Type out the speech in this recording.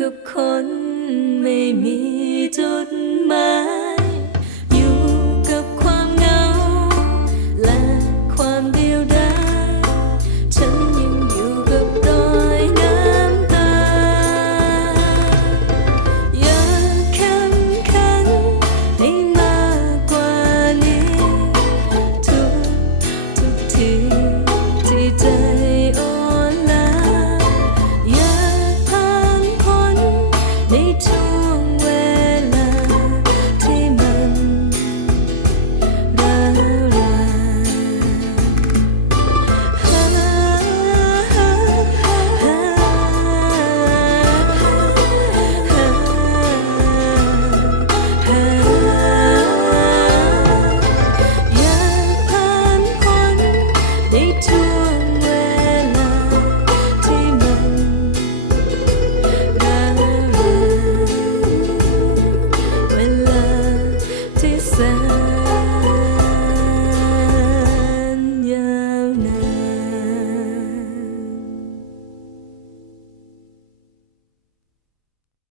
กับคนไม่มีจุดหมาย